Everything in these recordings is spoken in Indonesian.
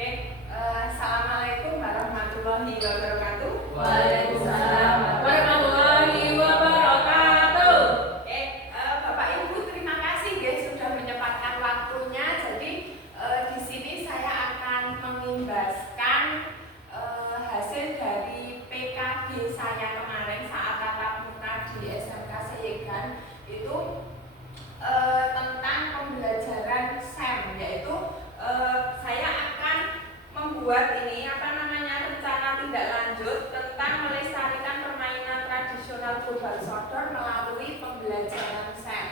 Assalamualaikum warahmatullahi wabarakatuh. Waalaikumsalam warahmatullahi wabarakatuh. Bapak Ibu, terima kasih guys sudah menyempatkan waktunya. Jadi di sini saya akan mengimbaskan hasil dari PKG saya kemarin saat tatap muka di SMK Seyegan itu tentang pembelajaran SEM, yaitu saya akan membuat rencana tindak lanjut tentang melestarikan permainan tradisional global soccer melalui pembelajaran SEM.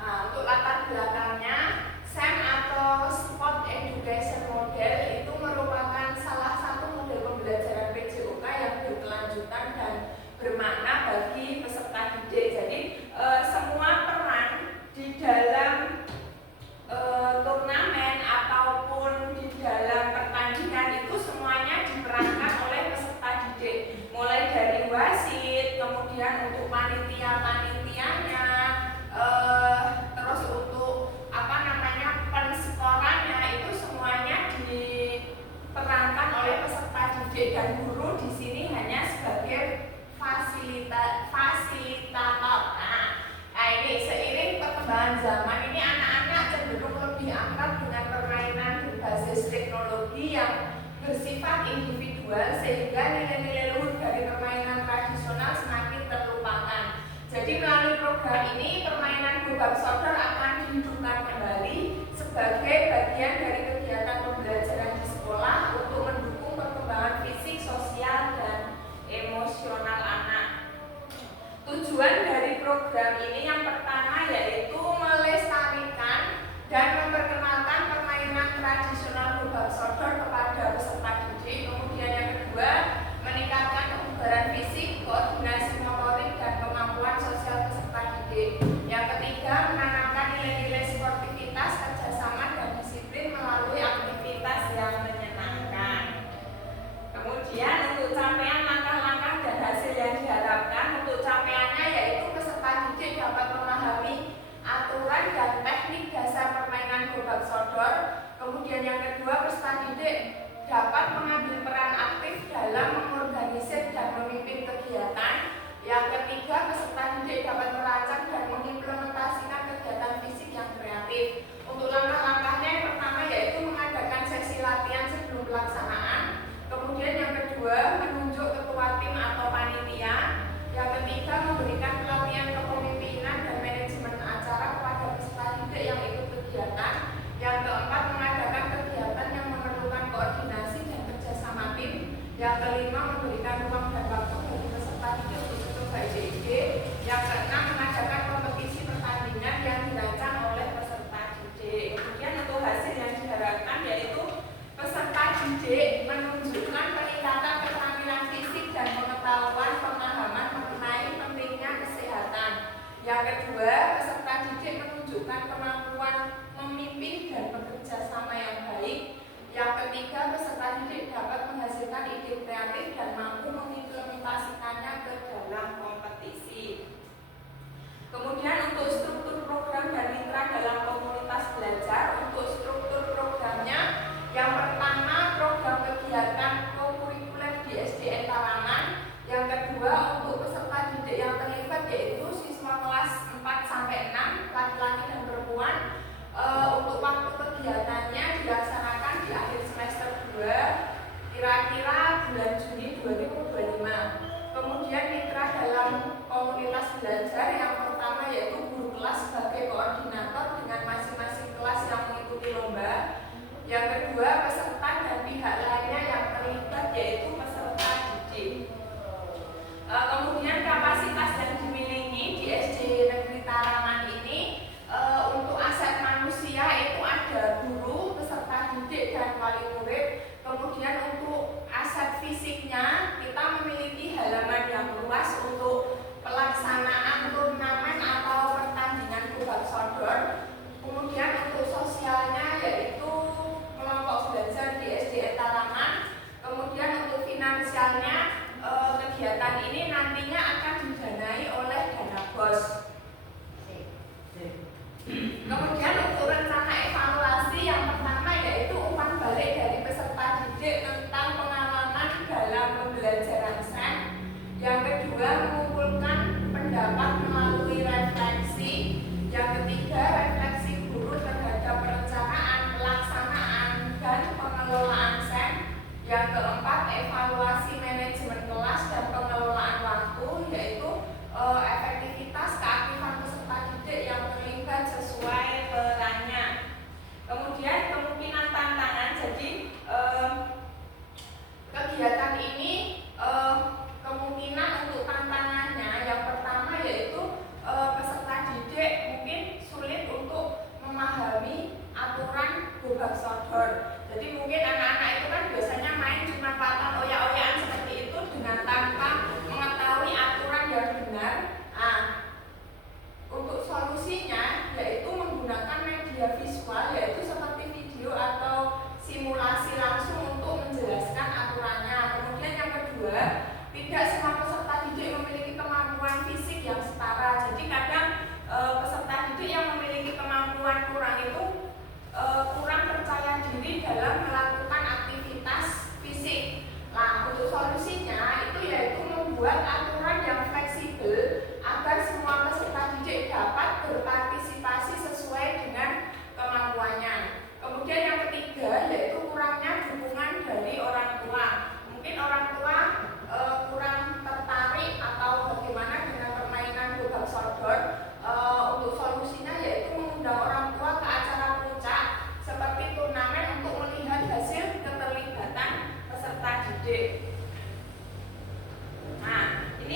Untuk latar belakangnya, SEM atau Sport Education Model itu merupakan salah satu model pembelajaran PJOK yang berkelanjutan dan bermakna bagi peserta didik. Jadi semua peran di dalam turnamen ataupun di dalam pertandingan itu semuanya diperankan oleh peserta didik, mulai dari wasit, kemudian untuk panitia-panitianya, terus untuk penskorannya itu semuanya diperankan oleh peserta didik, dan guru di sini hanya sebagai fasilitator. Ini seiring perkembangan zaman ini anak-anak cenderung lebih akrab dengan permainan berbasis teknologi yang bersifat individual, sehingga nilai-nilai luhur dari permainan tradisional semakin terlupakan. Jadi melalui program ini permainan global soccer akan dihidupkan kembali sebagai bagian dari kegiatan pembelajaran di sekolah untuk mendukung perkembangan fisik, sosial, dan emosional anak. Tujuan dari program ini yang pertama yaitu melestarikan dan memperkenalkan permainan tradisional global soccer kepada peserta didik. Kemudian yang kedua, meningkatkan kebugaran fisik, koordinasi motorik, dan kemampuan sosial peserta didik. Yang ketiga, menanamkan nilai-nilai sportivitas, kerjasama, dan disiplin melalui aktivitas yang menyenangkan. Kemudian untuk capaian langkah-langkah dan hasil yang diharapkan, untuk capaiannya yaitu peserta didik dapat memahami aturan dan teknik dasar permainan global soccer. Kemudian yang kedua, peserta didik dapat mengambil peran aktif dalam mengorganisir dan memimpin kegiatan. Yang ketiga, peserta didik dapat merancang dan mengimplementasikan kegiatan fisik yang kreatif. Untuk langkah-langkahnya yang pertama yaitu mengadakan sesi latihan sebelum pelaksanaan. Kemudian yang kedua, menunjuk ketua tim atau panitia. Yang ketiga, memberikan pelatihan kepemimpinan dan manajemen acara kepada peserta didik yang ikut kegiatan. Yang keempat, mengadakan kegiatan yang memerlukan koordinasi dan kerjasama tim. Yang kelima, memberikan ruang dan waktu bagi peserta didik untuk mencoba ide-ide. Yang keenam, mengadakan kompetisi pertandingan yang dirancang oleh peserta didik. Kemudian untuk hasil yang diharapkan yaitu peserta didik menunjukkan peningkatan keterampilan fisik dan pengetahuan pemahaman mengenai pentingnya kesehatan. Yang kedua, peserta didik menunjukkan kemampuan memimpin dan bekerja sama yang baik. Yang ketiga, peserta didik dapat menghasilkan ide kreatif dan mampu mengimplementasikannya ke dalam kompetisi. Kemudian untuk struktur program dan mitra dalam komunitas belajar, untuk struktur programnya yang pertama, program kegiatan kokurikuler di SDN Talangan. Yang kedua, untuk peserta didik yang terlibat yaitu siswa kelas 4-6, laki-laki dan perempuan. Untuk waktu kegiatannya dilaksanakan di akhir semester 2, kira-kira bulan Juni 2025. Kemudian mitra dalam komunitas belajar yang pertama yaitu guru kelas sebagai koordinator dengan masing-masing kelas yang mengikuti lomba. Yang kedua, peserta dan pihak lainnya yang terlibat yaitu peserta didik. Kemudian kapasitas yang dimiliki di SD Negeri Tarangan ini untuk aset manusia itu ada guru, peserta didik, dan wali murid. Kemudian untuk aset fisiknya kita memiliki halaman yang luas untuk pelaksanaan turnamen atau pertandingan global soccer. Kemudian untuk sosialnya yaitu kelompok belajar di SDN Talangan didik tentang pengalaman dalam pembelajaran SEN. Yang kedua, mengumpulkan pendapat melalui refleksi. Yang ketiga, refleksi guru terhadap perencanaan, pelaksanaan, dan pengelolaan SEN. Yang keempat, evaluasi manajemen kelas dan pengelolaan waktu, yaitu efektivitas keaktifan peserta didik yang terlibat sesuai perannya. Kemudian kemungkinan tantangan, jadi kegiatan ini kemungkinan untuk tantangannya yang pertama yaitu peserta didik mungkin sulit untuk memahami aturan gobag sodor. Jadi mungkin anak-anak itu kan biasanya main cuma patah oyak-oyakan seperti itu dengan tanpa mengetahui aturan yang benar. Nah, untuk solusinya yaitu menggunakan media visual, yaitu seperti video atau simulasi langsung untuk menjelaskan aturannya. Kemudian yang kedua, tidak semua peserta didik memiliki kemampuan fisik yang setara. Jadi kadang peserta didik yang memiliki kemampuan kurang itu kurang percaya diri dalam melakukan aktivitas fisik. Nah, untuk solusinya itu yaitu membuat aturan yang fleksibel agar semua peserta didik dapat berpartisipasi sesuai dengan kemampuannya. Kemudian yang ketiga yaitu kurangnya dukungan dari orang tua. Mungkin orang tua kurang tertarik atau bagaimana dengan permainan gobag sodor. Untuk solusinya yaitu mengundang orang tua ke acara puncak seperti turnamen untuk melihat hasil keterlibatan peserta didik. Nah, ini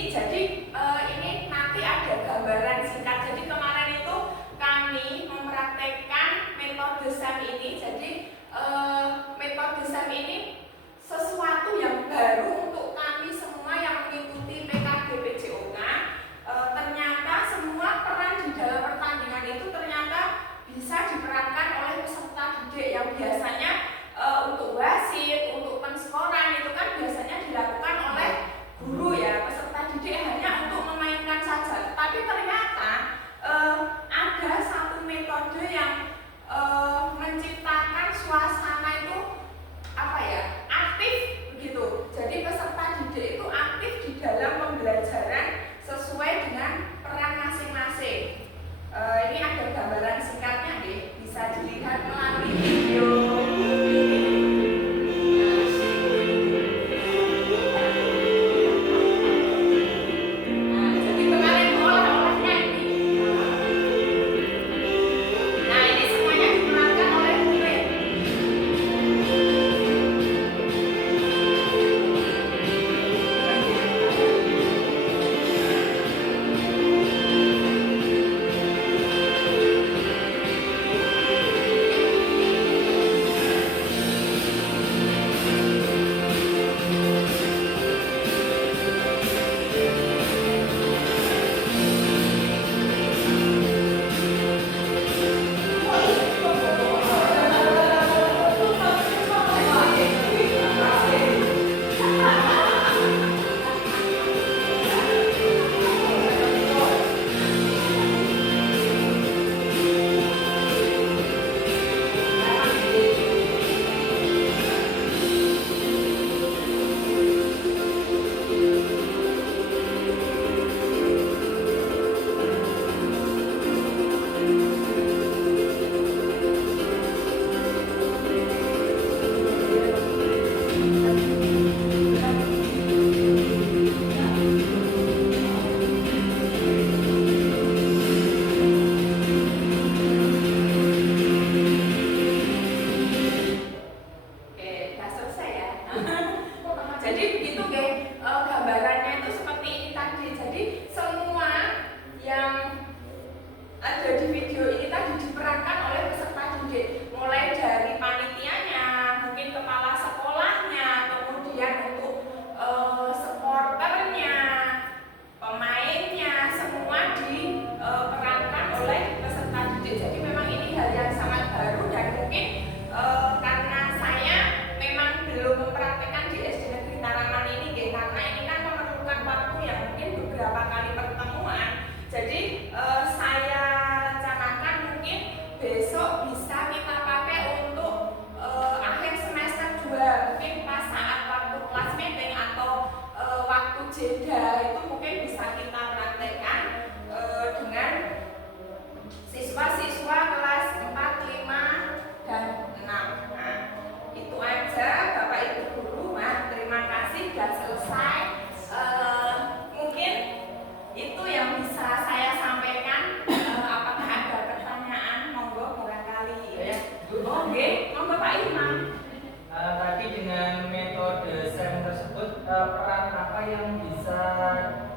peran apa yang bisa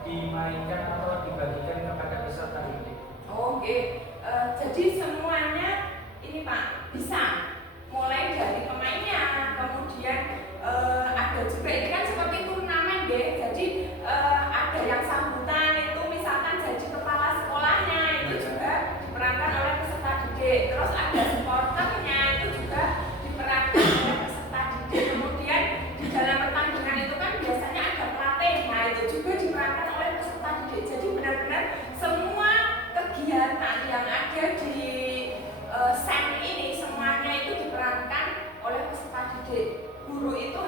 dimainkan atau dibagikan kepada peserta didik? Oke, jadi semuanya ini Pak bisa, mulai dari pemainnya, kemudian ada juga ini kan seperti turnamen deh. Jadi ada yang sambutan itu misalkan jadi kepala sekolahnya itu juga diperankan oleh peserta didik. Terus ada supporternya itu juga diperankan oleh peserta didik. Kemudian di dalam pertandingan itu kan biasanya ada pelatih, nah itu juga diperankan oleh peserta didik. Jadi benar-benar semua kegiatan yang ada di SEM ini semuanya itu diperankan oleh peserta didik. Guru itu